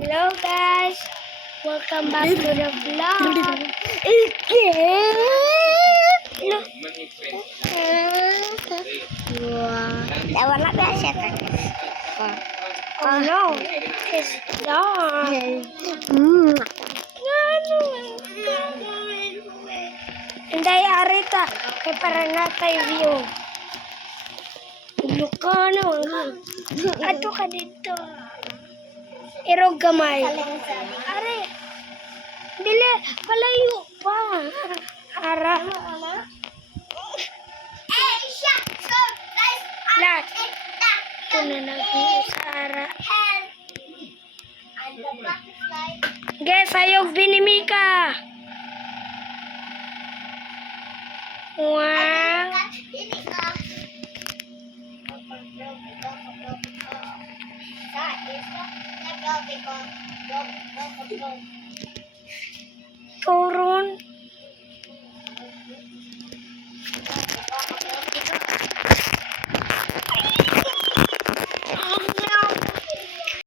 Hello guys, welcome back to the vlog. Wow, wala ba siya ka? Oh no, it's done. Hindi arita, kay para natay view. Luka naman. Ato ka dito. Irog gamay. Are. Dili, palayo pa. Ara. Lat. Ito na naging sa ara. Guys, ayog binimika. Wow.